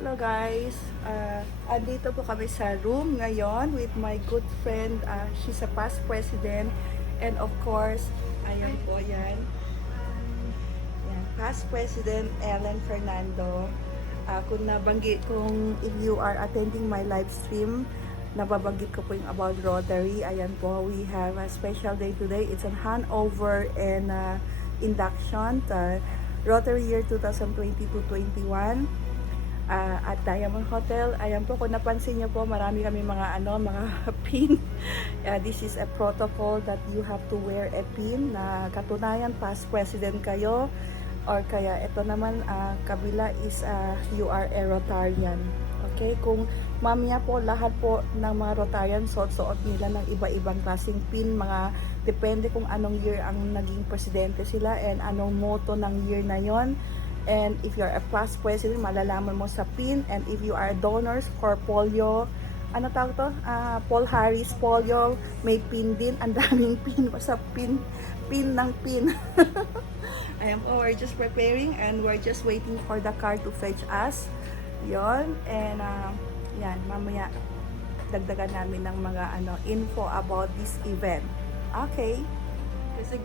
Hello guys, andito po kami sa room ngayon with my good friend. She's a past president and of course, ayan po yan. Yan, past president Ellen Fernando. Kung if you are attending my live stream, nababanggit ko po yung about Rotary. Ayan po, we have a special day today. It's a handover and induction to Rotary year 2020-21. At Diamond Hotel. Ayan po, kung napansin niyo po, marami kami mga mga pin. This is a protocol that you have to wear a pin na katunayan past president kayo, or kaya ito naman kabila is you are a Rotarian. Okay, kung mamaya po lahat po ng mga Rotarian suot nila ng iba-ibang klaseng pin, mga depende kung anong year ang naging presidente sila and anong motto ng year na yon. And if you are a past president, malalaman mo sa pin. And if you are donors for polio, ano tawag to? Paul Harris polio, may pin din. Ang daming pin sa pin ng pin. Ayan po, we're just preparing and we're just waiting for the car to fetch us. Yon. And yan, mamaya dagdagan namin ng mga info about this event. Okay. Kasi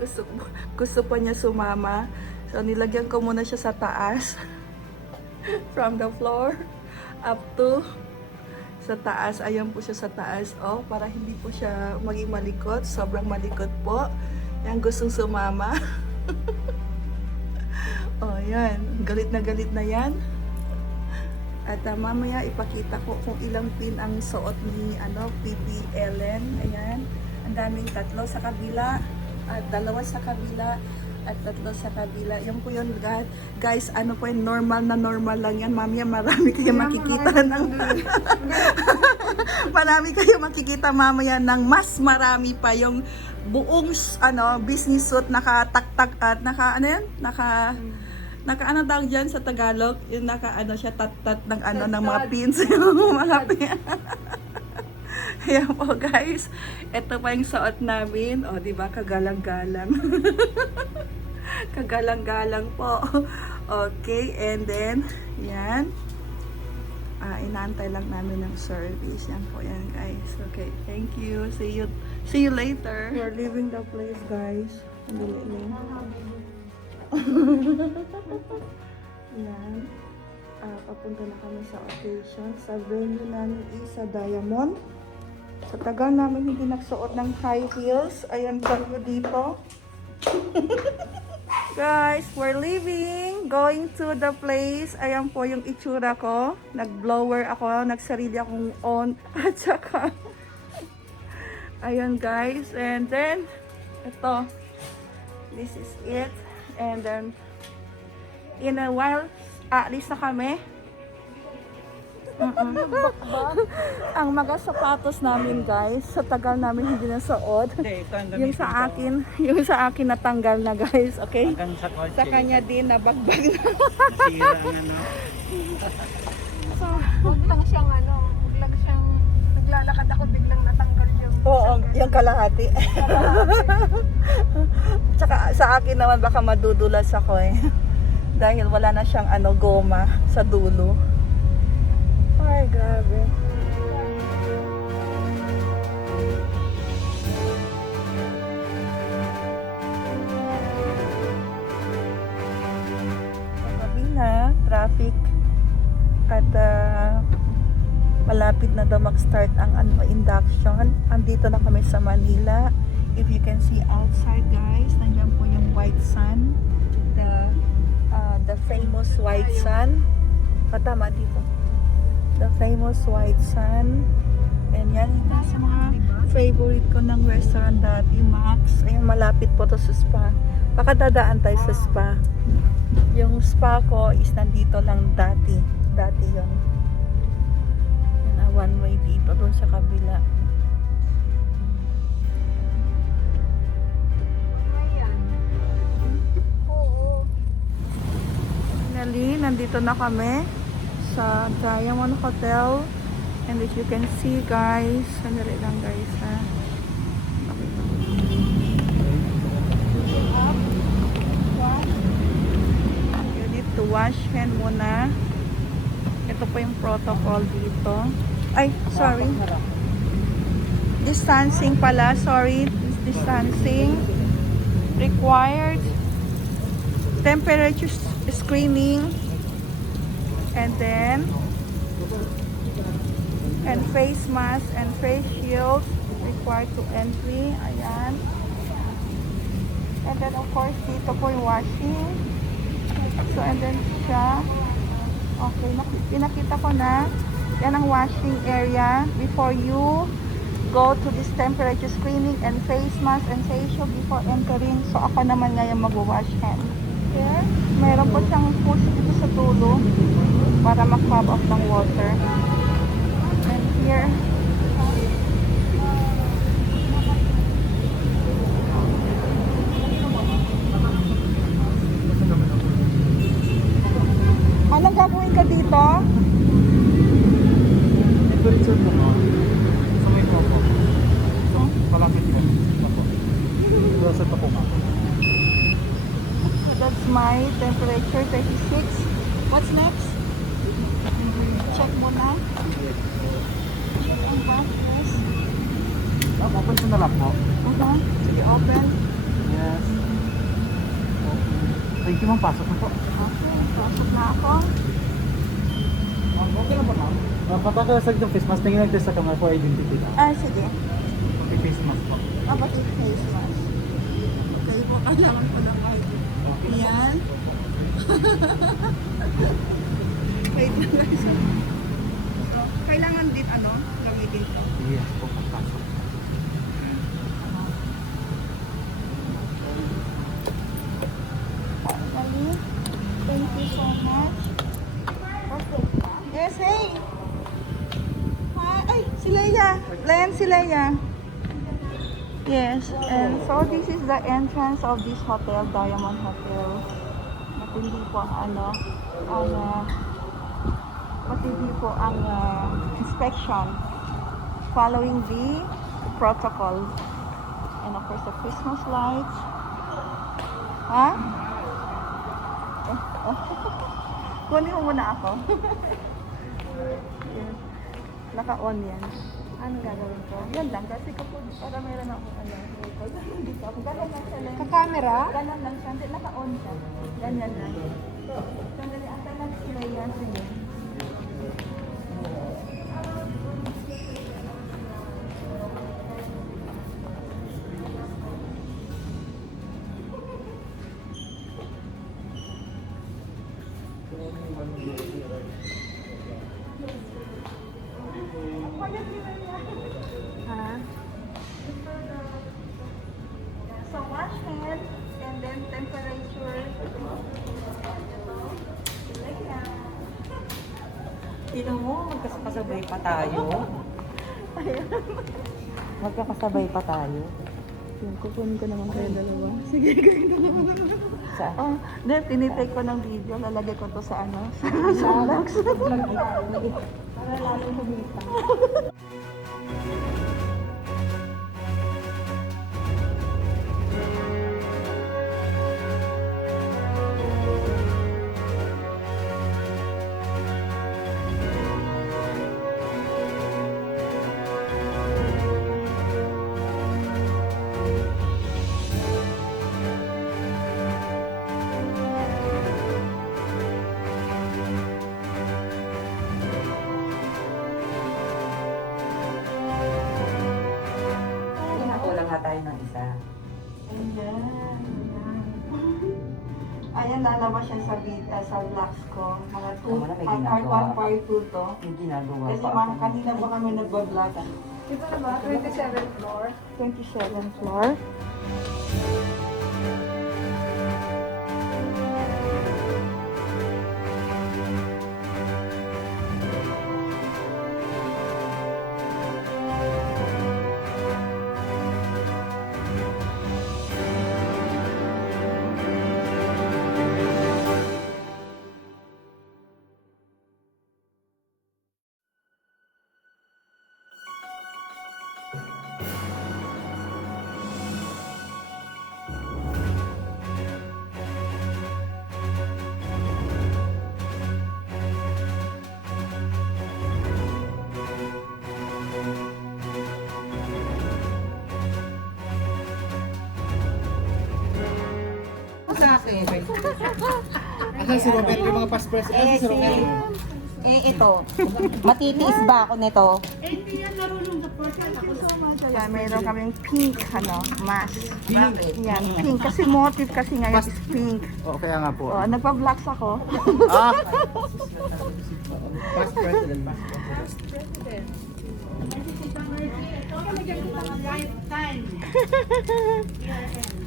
gusto pa niya sumama. So, nilagyan ko muna siya sa taas. From the floor up to sa taas. Ayan po siya sa taas. Oh, para hindi po siya maging malikot. Sobrang malikot po. Yan, gustong sumama. Oh, yan. Galit na yan. At mamaya ipakita ko kung ilang pin ang suot ni PP Ellen. Ayan. Ang daming 3 sa kabila. At 2 sa kabila. At 3 sa kabila. Yan po yun, guys. Ano po yun, normal lang yan. Mamaya marami kayo makikita ng marami kayo makikita mamaya ng mas marami pa yung buong business suit nakataktak at naka tawag dyan sa Tagalog, yung siya tat ng ng mga pins. Yung mga pins. Ayan po guys, ito pa yung suot namin. O, diba, kagalang-galang. Kagalang-galang po. Okay, and then, yan. Inaantay lang namin ng service. Yan po yan guys. Okay, thank you. See you later. We're leaving the place guys. Yan. Papunta na kami sa occasion. Sa venue namin is sa Diamond. Sa tagal namin hindi nagsuot ng high heels. Ayan tayo dito. Guys, we're leaving. Going to the place. Ayan po yung itsura ko. Nag-blower ako. Nagsarili akong on. At saka, ayan guys. And then, ito. This is it. And then, in a while, alis na kami. Ang mga sapatos namin guys, sa tagal namin hindi nasuot. Yung sa akin natanggal na guys, okay? Sa kanya din nabagbag na. Nasira ang So, huwag lang siyang naglalakad ako biglang natanggal yung yung kalahati. Tsaka sa akin naman baka madudulas ako eh. Dahil wala na siyang goma sa dulo. Ay, grabe. Gabi na, traffic. At malapit na daw mag-start ang induction. Andito na kami sa Manila. If you can see outside guys, nandiyan po yung white sun. The famous white sun. Tama dito. The famous white sun. And yan, sa mga favorite ko ng restaurant dati, Max. Ayan, malapit po to sa spa. Baka dadaan tayo sa spa. Yung spa ko is nandito lang dati. Dati yun. Yan, one way dito, doon sa kabila. Finally, nandito na kami sa Diamond Hotel. And if you can see guys, sandali lang guys ha. You need to wash hand muna. Ito po yung protocol dito. Ay, sorry. Distancing pala. Sorry. Distancing. Required. Temperature screening. And then face mask and face shield required to entry. Ayan. And then of course dito po yung washing. So and then siya. Okay, pinakita ko na. Yan ang washing area before you go to this temperature screening and face mask and face shield before entering. So ako naman ngayon mag-wash hand. Here, mayroon po siyang push dito sa dulo para mag-pop off ng water. And here, anong gagawin ka dito? Temperature mo mo. Sa may po. So, palapit mo. Ako. Reset ako nga. So that's my temperature, 36. What's next? Check muna. Check ang back, yes. Open ko na lang po. Sige, open. Yes. Thank you, ma'am. Pasok na po. Okay, pasok na ako. Okay lang po, ma'am. Pataka sa itong face mask. Tingin natin sa camera for identity na. Sige. Okay, face mask po. Pati face mask. Okay po, kailangan ko na kahit. Yan. Wait lang guys. So, kailangan din gamitin to. Yes po, pasok. Finally, thank you so much. Okay. Yes, hey! Hi! Ay, si Leia! Si Leia. Yes, and so this is the entrance of this hotel, Diamond Hotel. Matindi po ang matindi po ang inspection following the protocol. And of course the Christmas lights. Ha? Kunin mo muna ako. Yes. Naka-on yan. Ano gagawin ko? Yan lang. Kasi kapag para meron ako dito ako. Ganyan lang siya lang. Ka-camera? Ganyan lang siya. Hindi, naka-on siya. Ganyan lang. Sandali, asa lang sila yan. Sige. So wash hand and then temperature. Tingnan mo, magkakasabay pa tayo. Magkakasabay pa tayo. Yung kukunin ko naman kayo dalawa. Sige, gawin ko naman. Sa Then, tinitake ko ng video. Lalagay ko to sa sa box. Para lalong humita. Kulang nga tayo ng isa. Ayan. Ayan, lalabas siya sa vlogs ko. Mga Tama na, may part ginagawa. 1, part 2 to. Yung ginagawa Kasi pa. kanina ba kami nag-vlog? Ito na ba? 27th floor? 27th floor. Asan si Romel? Yung mga past president. Asan si Romel? Ito. Matitiis ba ako nito? Ayan, mayroon kaming pink, mask. Yan, pink. Kasi motive kasi ngayon is pink. Oo, kaya nga po. Oh, nagpa-vlogs ako. Ah! Past president. Past president.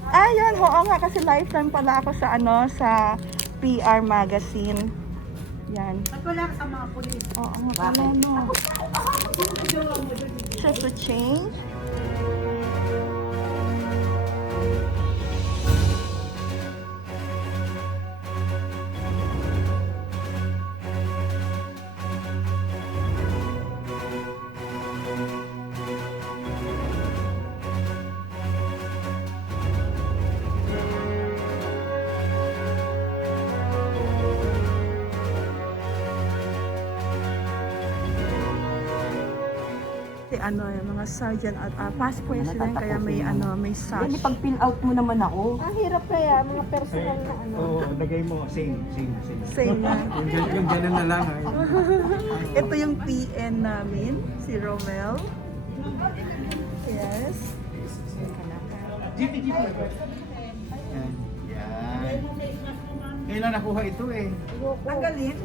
Ayun, oo nga kasi lifetime pala ako sa sa PR magazine. Yan. Wala sa mga pulis. Oo, pala no. Just to change. Yung mga sergeant at past president kaya may may Hindi, sash. pag fill out mo naman ako. Ang hirap kaya, mga personal na Oo, lagay mo. Same. Same na. Yung ganun na lang. Ito yung PN namin, si Romel. Yes. GP. Yan. Kailan nakuha ito eh? Tanggalin.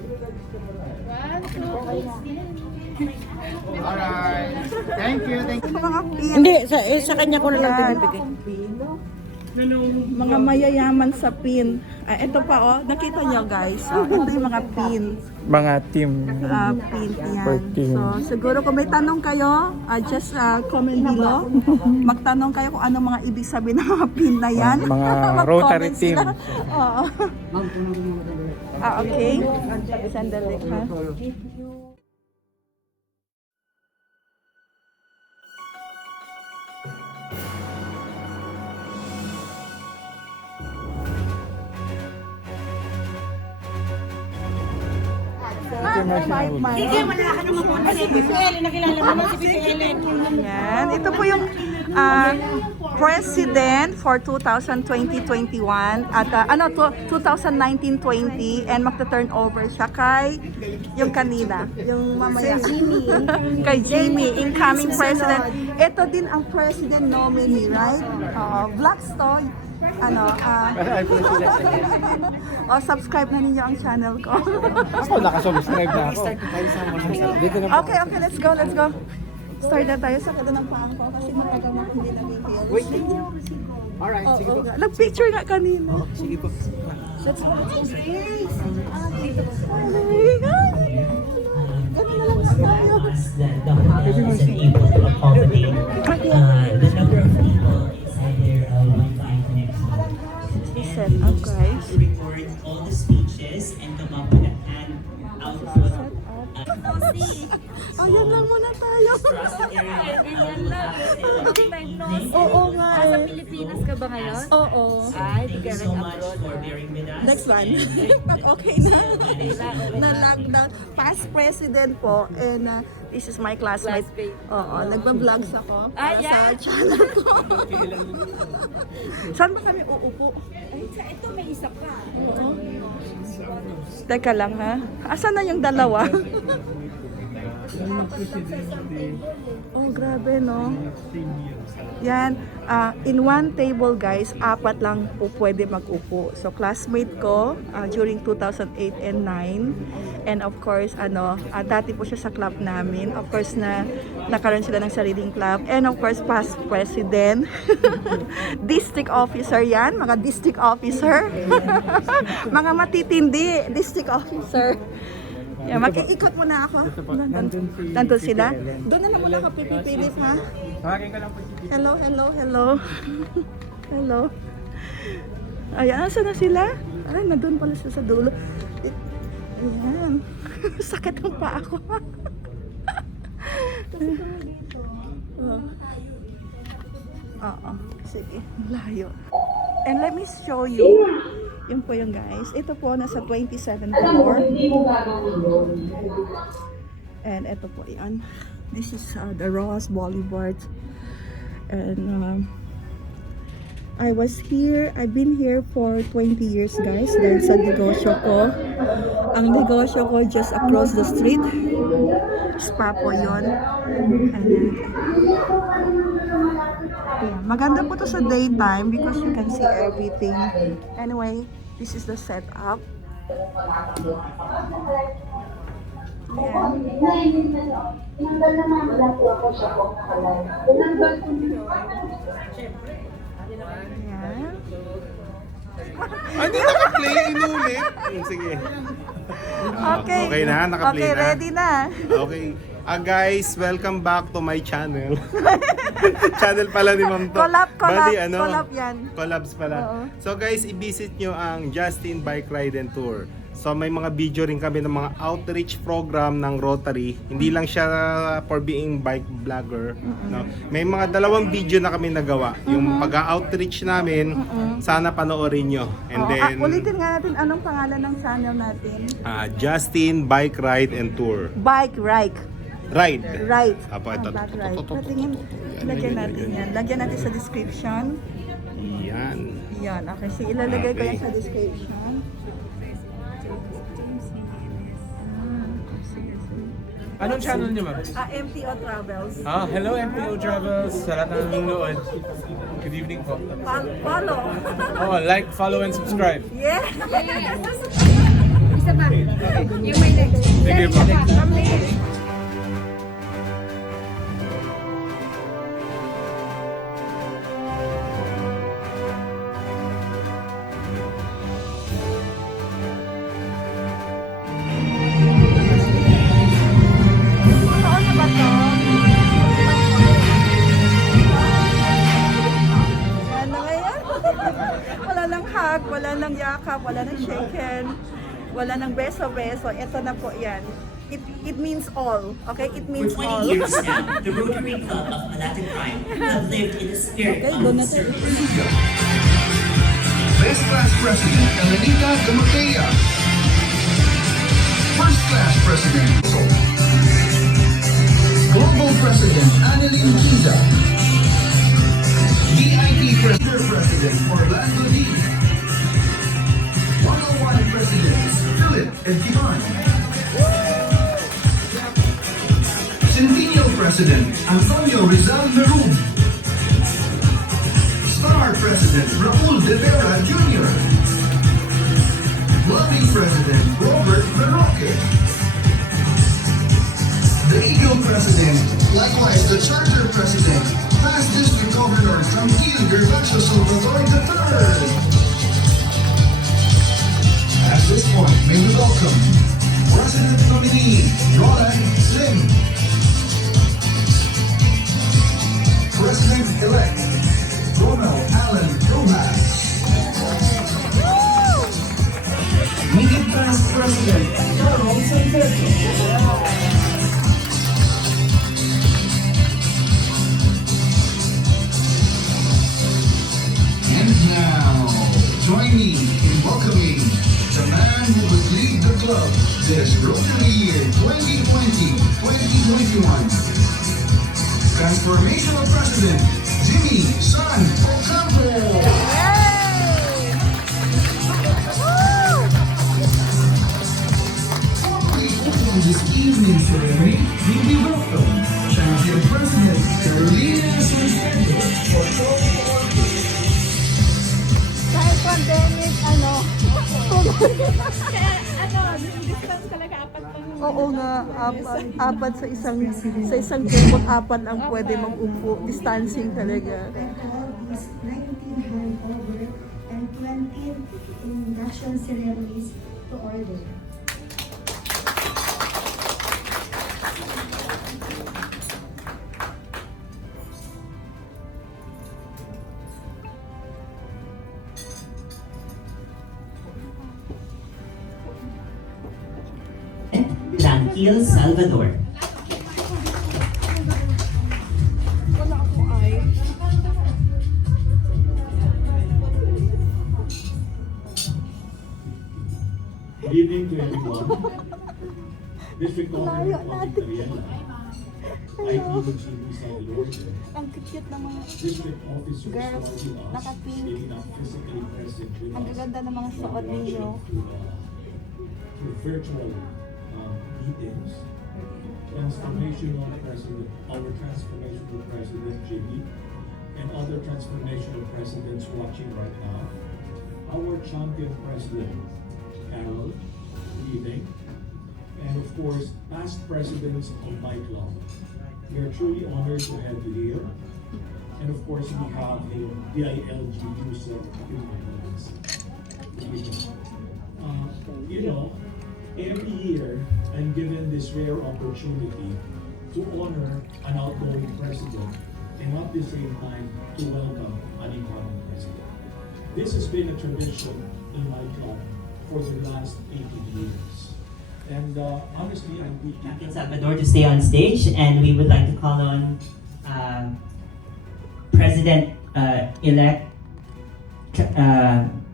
Alright. Thank you. Mga pin. Hindi, sa kanya ko na lang Yan. pinibigay. Mga mayayaman sa pin. Ito pa nakita nyo guys. Ito yung mga pin. Mga team. Pin Per yan. team. So siguro kung may tanong kayo, just comment below. Magtanong kayo kung ano mga ibig sabihin ng mga pin na yan. Mga Mag-comment Rotary team. sila. Oo. Okay. Sandali ha. Sige, wala ka naman po. Si PPL, nakilala mo na si PPL. Yan. Ito po yung president for 2020-21 at 2019-20 and magta-turn over siya kay yung kanina, yung mamaya. Kay Jamie, incoming president. Ito din ang president nominee, right? Vlogs to. Subscribe na ninyo ang channel ko. Ako nakasubscribe na ako. Dito na po. Okay, let's go. Start na tayo sa ng paa ko kasi matagal na hindi nag-heal. Wait. Alright, sige po. Nag-picture nga kanina. Sige po. Let's go. That the hotel is able to accommodate the number of people inside their Wi-Fi connection. Set up, guys. To record all the speeches and come up with a hand output. Ayan lang muna tayo. Oo nga. Sa Pilipinas ka ba ngayon? Oo. Ay, di ka Thank you so much for bearing with us. Next one. Pag okay na. Na lockdown. Past president po and this is my classmate. Oo, nagba-vlogs ako para sa channel ko. Saan ba kami uupo? Ito may isa pa. Teka lang ha. Asan na yung dalawa? Oh, grabe no. Yan, in one table guys, 4 lang po pwede mag-upo. So classmate ko during 2008 and 9. And of course, dati po siya sa club namin. Of course nakaroon sila ng sariling club. And of course, past president. District officer yan, mga district officer. Mga matitindi, district officer. Yeah, makiikot muna ako. Nandun sila. Doon na lang muna ako pipipilip ha. Tawagin ka lang po. Hello. Ayan, saan na sila? Ay, nandun pala sila sa dulo. Ayan. Sakit ang paa ko. Oo. Sige. Layo. And let me show you. Yun po yung guys. Ito po, nasa 27th floor. And ito po yan. This is the Rojas Boulevard. And I've been here for 20 years guys dahil sa negosyo ko. Ang negosyo ko just across the street. Spa po yun. Ayan. Ayan. Maganda po to sa daytime because you can see everything. Anyway, this is the setup. Ayan. Hindi naka-play, inulit. Sige. Okay. Okay na, naka-play Okay, na. ready na. Okay. Guys, welcome back to my channel. Channel pala ni Ma'am to. Bali, Collab yan. Collabs pala. Oo. So guys, i-visit nyo ang Justin Bike Ride and Tour. So may mga video rin kami ng mga outreach program ng Rotary. Hindi lang siya for being bike vlogger. No? May mga 2 video na kami nagawa. Yung pag-outreach namin, sana panoorin nyo. And then, Ulitin nga natin anong pangalan ng channel natin. Justin Bike Ride and Tour. Bike Ride. Ride. Right. Apo, ito. Bike Ride. Patingin. Lagyan natin yan. Lagyan natin sa description. Yan. Yan. Okay. So, ilalagay ko Okay. yan sa description. Anong channel niyo, ma'am? MTO Travels. Hello MPO Travels. Sa lahat ng nanonood. Good evening po. Follow. Like, follow, and subscribe. Yeah. Isa pa. Yung may next. Sige po. Ano ba to? Yan na ngayon. Wala nang hug, wala nang yakap, wala nang shake hand, wala nang beso-beso. Ito na po yan. It means all. Okay? It For means 20 all. years now, the Rotary Club of Malate Prime have lived in a spirit of Best Class President, Elenita Gamutea. First Class President, Global President, Annalyn Kiza. VIP President, Orlando D. 101 Presidents, Philip and Ivan. Centennial President, Antonio Rizal Merun. Star President, Raul De Vera Jr. Loving President, Robert Verroque. The Eagle President, likewise the Charter President, past District Governor Tranquil Gervacio Salvador III. At this point, may we welcome President nominee Roland Slim. President-elect Ronald Allen Rojas. Immediate past President Carol San Pedro. And now, join me in welcoming the man who would lead the club this Rotary year 2020-2021. Transformational President Jimmy San Ocampo. Formally opening this evening's ceremony, we welcome Champion President Carolina Sanstedo for Kahit pandemic, Kaya distance talaga apat lang. Oo nga, apat sa isang table, apat ang pwede mag-upo. Distancing talaga. 19 handover and 20 induction ceremonies to order. Tranquil Salvador. Good evening to everyone. District Governor of Victoria. IT Agency sa Dutuerte. Ang cute ng mga District officers girls, watching us, naka-pink. maybe not physically present with Ang us, gaganda ng mga but suot ninyo. watching through virtual meetings. Transformational President, our transformational President Jimmy, and other transformational presidents watching right now. Our champion President Carol, leading, and of course, past presidents of my club. We are truly honored to have you here. And of course, we have the DILG user every year I'm given this rare opportunity to honor an outgoing president and at the same time to welcome an incoming president. This has been a tradition in my club for the last 18 years. And honestly, I'm Captain Salvador to stay on stage, and we would like to call on President-elect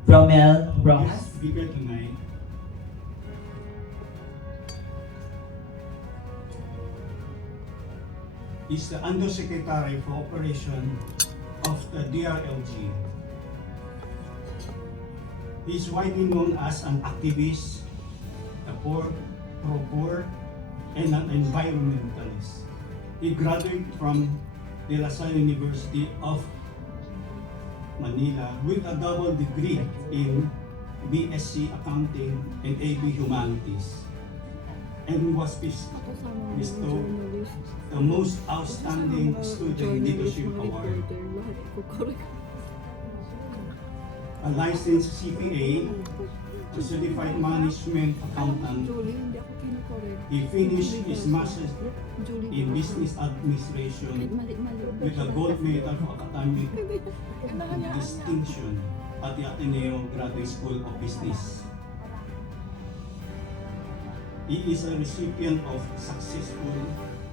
Romel Rojas. speaker tonight is the Undersecretary for Operation of the DRLG. He is widely known as an activist, a pro-poor, and an environmentalist. He graduated from De La Salle University of Manila with a double degree in BSc Accounting and AB Humanities, and was bestowed the Most Outstanding Student Leadership Award. A licensed CPA, a certified management accountant. He finished his master's in business administration with a gold medal for academic distinction at the Ateneo Graduate School of Business. He is a recipient of successful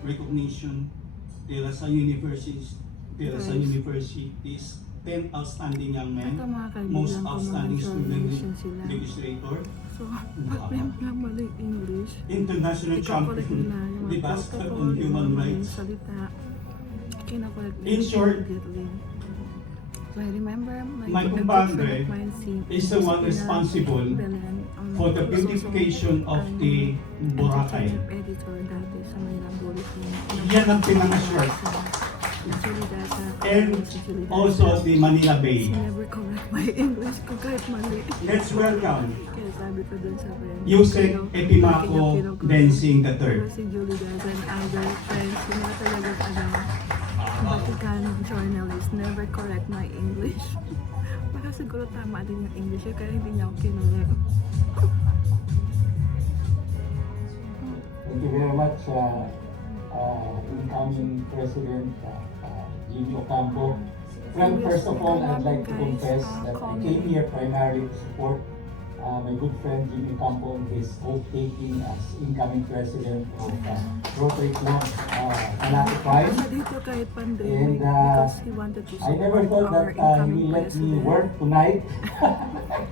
recognition De La Salle University's 10 outstanding young men, most outstanding student legislator, international champion, the basket on human rights. In short, my compadre is the one responsible for the beautification of the Boracay. Yan ang pinaka-short. And also the Manila Bay. Never correct my English ko kahit mali. Let's welcome Kaya sabi ko dun sa friend. Yusek Epimaco Dancing the Pero Third. si Julie guys and other friends, yun na talagang Vatican journalist, never correct my English. Baka siguro tama din yung English kaya hindi niya ako kinulit. Thank you very much, incoming President Jimmy Ocampo. Well, first of all, I'd like to confess that I came here primarily to support my good friend Jimmy Ocampo in his oath-taking as incoming President of Rotary Club Malate Prime. Dito kahit pandemic And because he wanted to I never support thought our that he incoming let me president. work tonight.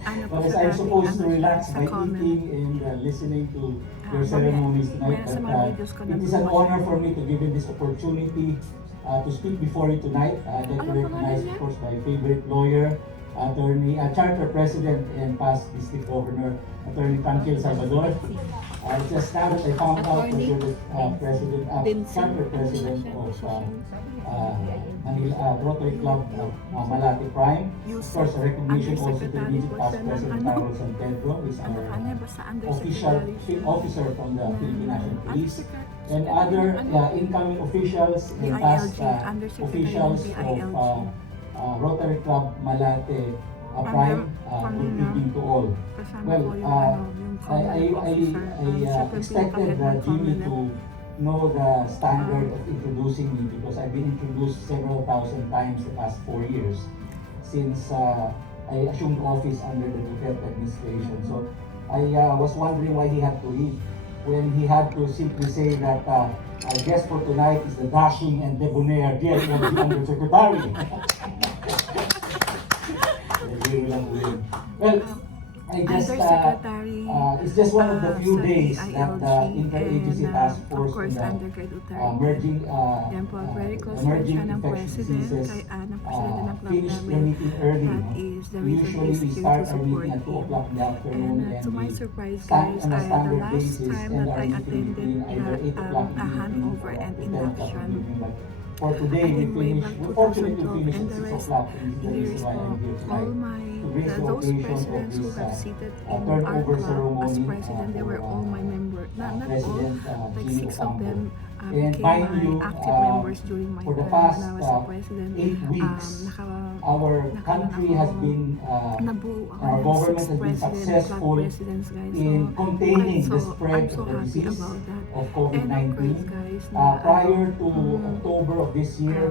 Ano po But as sa I'm dati, supposed to relax sa by comment. eating and listening to your ceremonies tonight, Sa but mga videos ko na it is an gumawa. honor for me to give you this opportunity to speak before you tonight. I'd like to recognize, of course, my favorite lawyer, attorney, charter president and past district governor, Attorney Tranquil Salvador. It's just now that I found out that you're the charter president of Manila Rotary Club Malate Prime. Of course, a recognition also to the immediate past President Carlos San Pedro, who is our officer from the Philippine National Police, and other incoming officials and past officials of Rotary Club Malate Prime. Good evening to all. Well, I expected Jimmy to know the standard of introducing me because I've been introduced several thousand times the past 4 years since I assumed office under the Dutuerte administration. So I was wondering why he had to leave when he had to simply say that our guest for tonight is the dashing and debonair DILG Undersecretary. Well, Undersecretary it's just one of the few sa days that the DILG Interagency and Task of Force course on under kay the Dutuerte. Yan po, very close friend emerging siya ng infectious President, diseases kay ng Presidente ng club finished the namin. meeting early. That No? is the reason Usually he's we here start to our support meeting at 2 him. o'clock in the afternoon And to my we surprise stand guys, on a the standard last basis time and that our I meeting attended between either 8 o'clock in a the evening handover or and 10 o'clock in the induction, evening. But for today, I we think way finish, back fortunately 2012 we finish and at the 6 rest o'clock, and this is the years reason why po, I'm here all tonight. my To bring the those occasion of presidents who this have seated in our turnover club as ceremony president, they were all my members. Not all, President like Jimmy 6 of them And became mind my you, active members during my for the time past when I was a president. 8 weeks, our nakaroon country ako, has been, nabuo ako our ng government 6 has been president, successful black presidents, guys. in containing the I'm spread so of the happy disease about that. of And of COVID-19. course, guys, na, Prior to October of this year,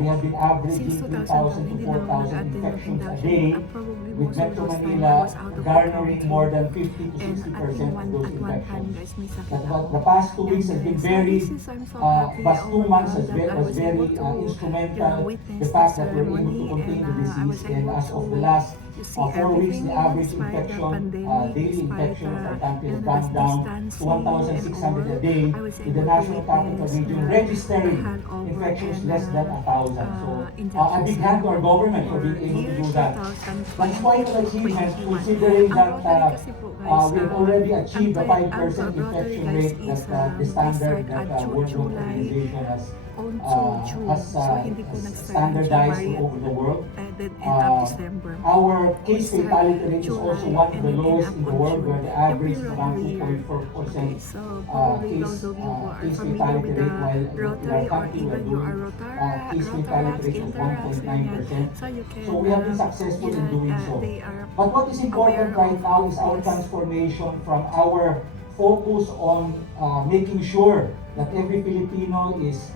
we have been averaging since 3,000 2012, to hindi na ako 4,000 nag-attend ng infections a induction. day, Probably with most of Metro those time I Manila was out of the garnering country. more than 50 to And 60% at of those one time, infections. guys, may sakit But ako. the past 2 weeks has And been so very, this is, I'm so happy past 2 months that I was was very able to, instrumental. witness The fact the that we're able to ceremony, contain the and I disease, was and able as of the to last see 4 weeks, everything, the average despite the infection, pandemic, daily despite infection of our country has the gone down to distancing 1,600 a and day, all. I was with the able to National Capital witness Region the registering handover infections and, less than 1,000. So a induction big hand to our government for for being able to year do that. 2020, That's quite an achievement 21. considering Ang that Rotary kasi po, guys, we've already achieved a ang 5% Rotary, infection guys, rate is, that the we standard start that at World Health July Organization has June. has So, hindi po nag-start ng standardized January over the world. and then end up December. Our case Start fatality rate is July also one of and the then end lowest up in the on world, June. where the Yung average is around Rotary year. 2.4% Okay, so probably case, those of you who are case familiar fatality with the rate, while in Rotary our or country even we're you doing are case Rotaract, fatality rate of Interacts, ganyan. 1.9%. So you can, So we have been successful in doing so. they are But what is important aware right now is our this. transformation from our focus on making sure that every Filipino is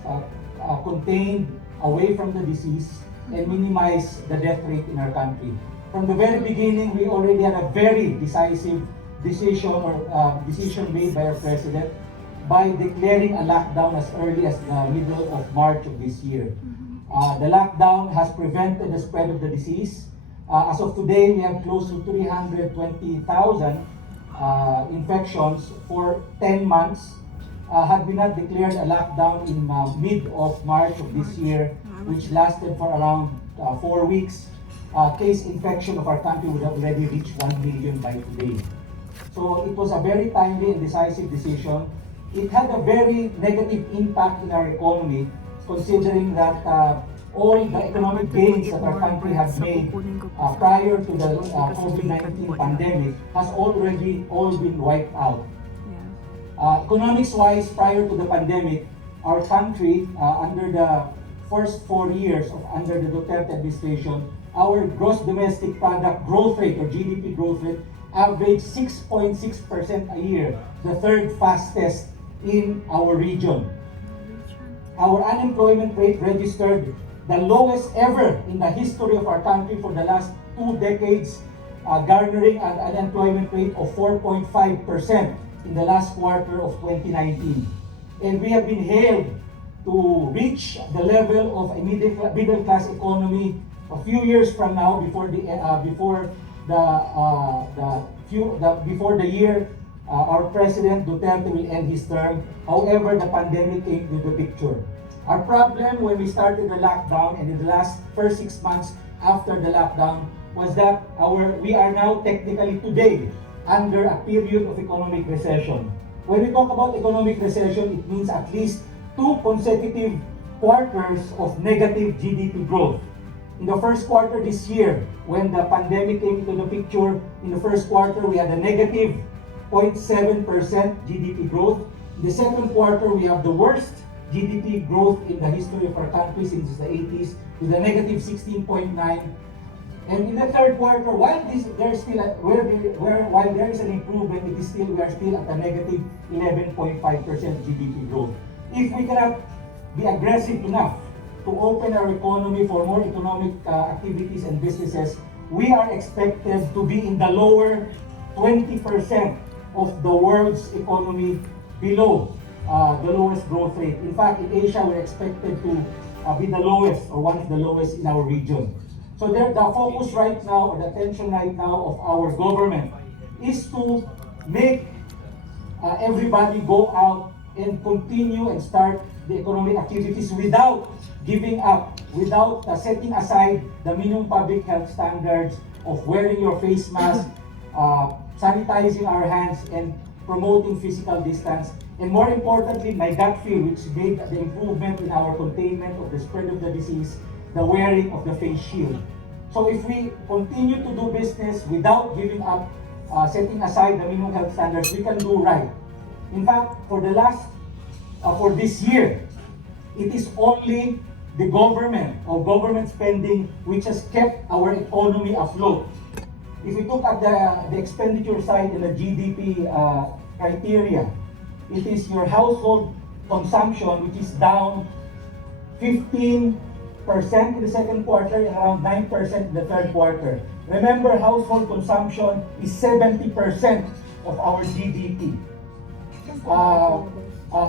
contained away from the disease and minimize the death rate in our country. From the very beginning, we already had a very decisive decision made by our president by declaring a lockdown as early as the middle of March of this year. The lockdown has prevented the spread of the disease. As of today, we have close to 320,000 infections for 10 months. Had we not declared a lockdown in mid of March of this year, which lasted for around 4 weeks, case infection of our country would have already reached 1 million by today. So it was a very timely and decisive decision. It had a very negative impact in our economy, considering that all the economic gains that our country had made prior to the COVID-19 pandemic has already all been wiped out. Economics-wise, prior to the pandemic, our country, under the first 4 years under the Dutuerte administration, our gross domestic product growth rate, or GDP growth rate, averaged 6.6% a year, the third fastest in our region. Our unemployment rate registered the lowest ever in the history of our country for the last 2 decades, garnering an unemployment rate of 4.5% in the last quarter of 2019. And we have been hailed to reach the level of a middle class economy a few years from now, before the year our President Dutuerte will end his term. However, the pandemic came into the picture. Our problem when we started the lockdown and in the first 6 months after the lockdown was that we are now technically today under a period of economic recession. When we talk about economic recession, it means at least 2 consecutive quarters of negative GDP growth. In the first quarter this year, when the pandemic came into the picture, in the first quarter we had a negative 0.7% GDP growth. In the second quarter, we have the worst GDP growth in the history of our country since the 80s, with a negative 16.9. And in the third quarter, while there is an improvement, we are still at a negative 11.5% GDP growth. If we cannot be aggressive enough to open our economy for more economic activities and businesses, we are expected to be in the lower 20% of the world's economy, below the lowest growth rate. In fact, in Asia, we're expected to be the lowest, or one of the lowest in our region. So the focus right now, or the attention right now of our government is to make everybody go out and continue and start the economic activities without giving up, without setting aside the minimum public health standards of wearing your face mask, sanitizing our hands, and promoting physical distance. And more importantly, my gut feel, which made the improvement in our containment of the spread of the disease, the wearing of the face shield. So if we continue to do business without giving up, setting aside the minimum health standards, we can do right. In fact, for this year, it is only the government or government spending which has kept our economy afloat. If we look at the expenditure side in the GDP criteria, it is your household consumption, which is down 15% in the second quarter and around 9% in the third quarter. Remember, household consumption is 70% of our GDP.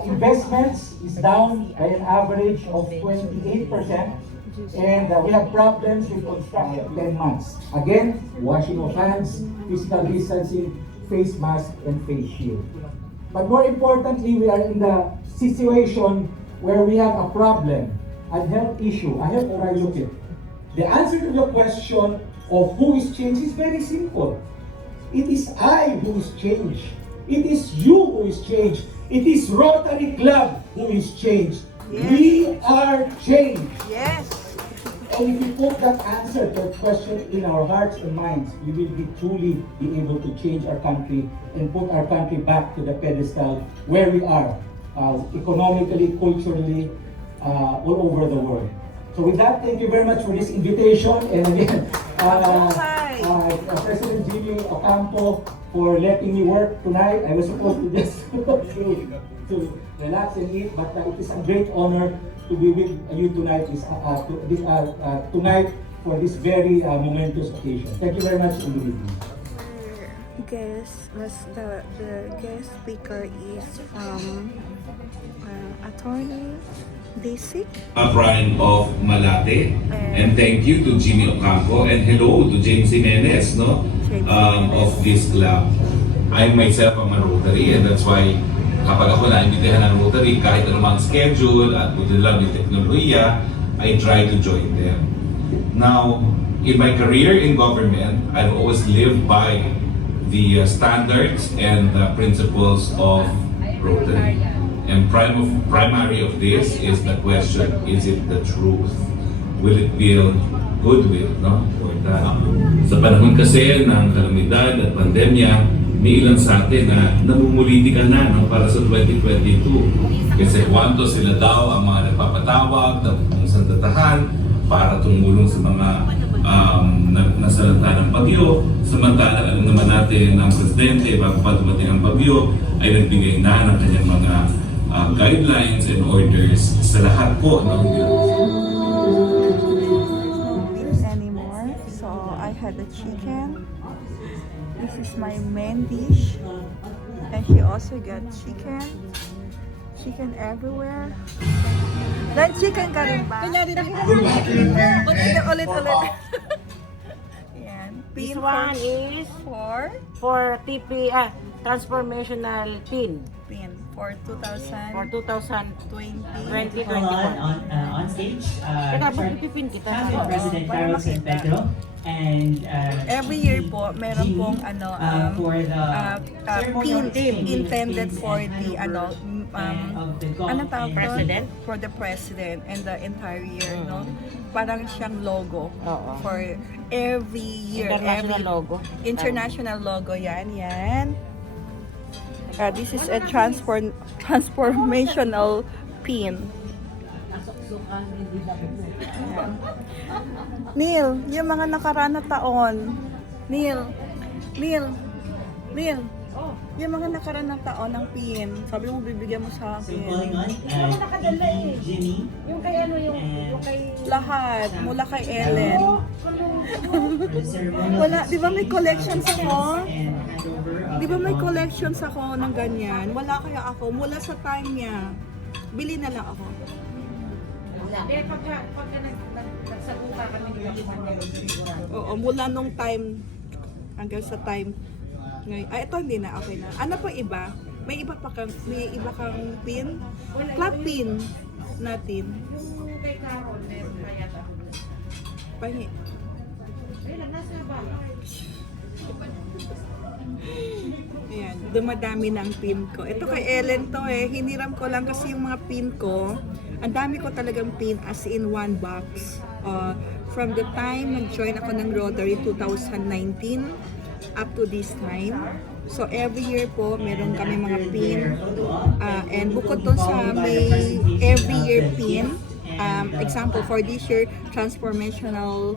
Investments is down by an average of 28%, and we have problems with construction 10 months. Again, washing of hands, physical distancing, face mask, and face shield. But more importantly, we are in the situation where we have a problem, a health issue, a health crisis. The answer to the question of who is changed is very simple. It is I who is changed. It is you who is changed. It is Rotary Club who is changed. Yes. We are changed. Yes. And if we put that answer to the question in our hearts and minds, we will truly be able to change our country and put our country back to the pedestal where we are, economically, culturally, all over the world. So with that, thank you very much for this invitation. And again, President Jimmy Ocampo, for letting me work tonight. I was supposed to just to relax and eat, but it is a great honor to be with you tonight, tonight for this very momentous occasion. Thank you very much and good evening. The guest speaker is from Attorney Basic. Brian of Malate, and thank you to Jimmy Ocampo, and hello to James Jimenez, of this club. I myself am a Rotary, and that's why kapag ako na-imbitahan ng Rotary, kahit anumang schedule at buti lang yung teknolohiya, I try to join them. Now, in my career in government, I've always lived by the standards and principles of Rotary. And primary of this is the question, is it the truth? Will it build goodwill, for that? Sa panahon kasi ng kalamidad at pandemya, may ilan sa atin na namumulitika na para sa 2022. Kasi kwanto sila daw ang mga nagpapatawag ng sandatahan para tumulong sa mga nasalanta ng bagyo. Samantala, alam naman natin ang presidente, bago pa dumating ang bagyo, ay nagbigay na ng kanyang mga guidelines and orders sa lahat po ng anymore. So I had the chicken. This is my main dish, and she also got chicken. Chicken everywhere. Then chicken ka rin ba? Ulit. Yan. This one is for TP, transformational pin. Pin for 2000. For 2020. 2021. On stage, pipipin kita. President Rcmp, and every year po meron pong for the pin intended for the president, for the president and the entire year, parang siyang logo for every year, international logo. International logo yan. This is a transformational pin. Ayan. Neil, yung mga nakaraan na taon. Neil. Yung mga nakaraan na taon ng pin. Sabi mo bibigyan mo sa akin. Yung nakadala Jimmy. Yung kay yung kay lahat, mula kay Ellen. Wala, di ba may collections ako? Di ba may collections ako ng ganyan? Wala kaya ako, mula sa time niya. Bili na lang ako. Hindi, pagka nagsagupa kami, di ba kumanda sigurado. Oo, mula nung time hanggang sa time ngayon. Ay, ito hindi na, okay na. Ano pa iba? May iba kang pin? Club pin natin. Yung kay Carol, meron pa yata. Pahi. Ayun, nasa ba? Ayan, dumadami ng pin ko. Ito kay Ellen to eh. Hiniram ko lang kasi yung mga pin ko. Ang dami ko talagang pin as in one box. From the time nag-join ako ng Rotary 2019 up to this time. So every year po, meron kami mga pin. And bukod dun sa may every year pin, example for this year, transformational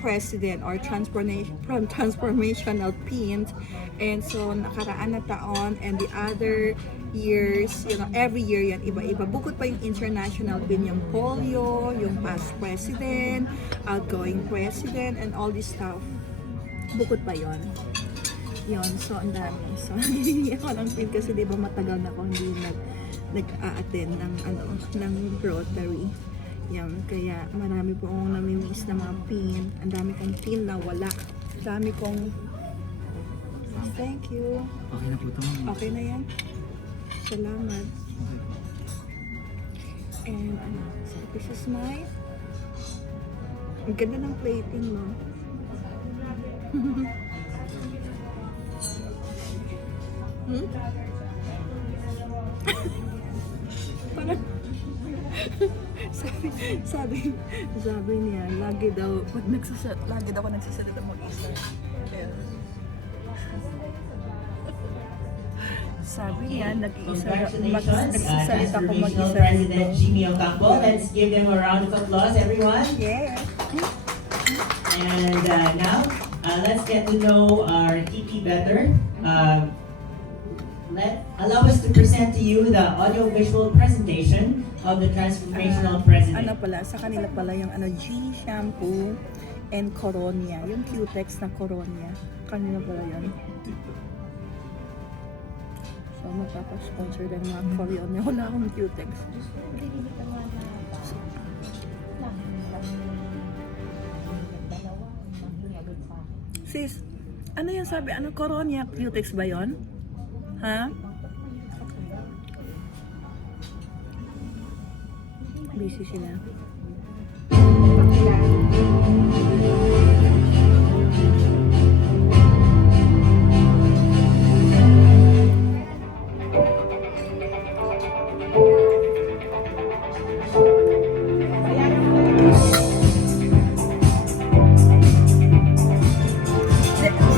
president or transformational pins. And so nakaraan na taon and the other years, you know, every year yan iba-iba. Bukod pa yung international pin, yung polio, yung past president, outgoing president, and all this stuff. Bukod pa yon. Yon, so ang dami. So hindi ako ng pin kasi di ba matagal na ako hindi nag-a-attend ng Rotary. Yan, kaya marami po akong namimiss na mga pin. Ang dami kong pin na wala. Ang dami kong... Thank you. Okay na po ito. Okay na yan. Salamat. And so this is my... Ang ganda ng plating, no? Parang... sabi niya, lagi daw ako nagsasalita mag-isa. Yeah. Sabi niya, nagsasalita ko mag-isa. President Jimmy Ocampo. Let's give them a round of applause, everyone. Yeah. And now, let's get to know our TP better. Allow us to present to you the audio-visual presentation of the transformational president. Ano pala, sa kanila pala yung G-shampoo and Coronia. Yung Q-Tex na Coronia. Kanila pala yun. So, magpapasponsor din mga Coronia. Wala akong Q-Tex. Sis, ano yung sabi? Ano Coronia? Q-Tex ba yun? Ha? Busy sila.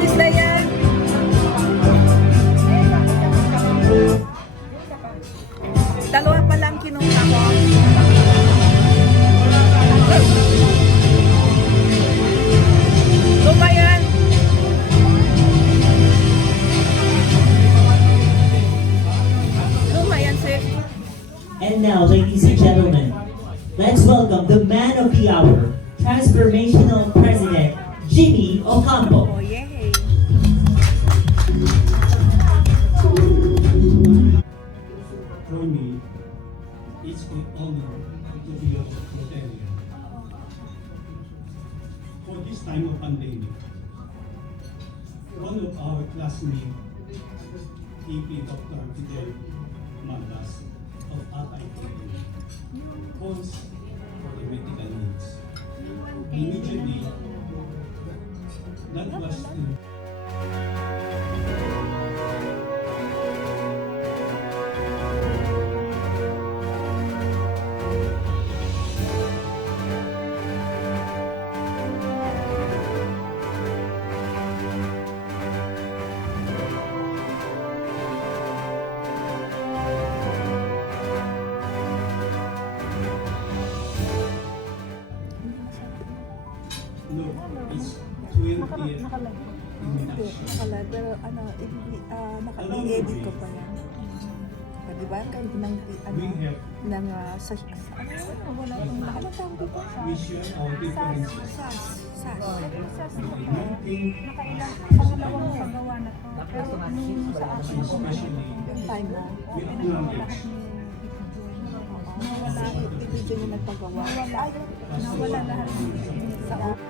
Sis Layan! Dalawa pa lang kinuha ko. Lumayan! Lumayan, sis. And now, ladies and gentlemen, let's welcome the man of the hour, transformational president, Jimmy Ocampo. Oh, yay! For me, it's an honor to be a Rotarian. For this time of pandemic, one of our classmates, EP Dr. Fidel Mandas of Atay calls for the medical needs. Immediately, that was no, it's 20th Nakala, pero ano, naka-edit ko pa yan. Diba? Kahit ng, wala akong, ano tawag dito? we share our differences. Sas. Nothing, Nakailang, pangalawang paggawa na to. Pero nung sa akin, especially yung time mo, we acknowledge Nawala. Si video yung nagpagawa. Nawala lahat.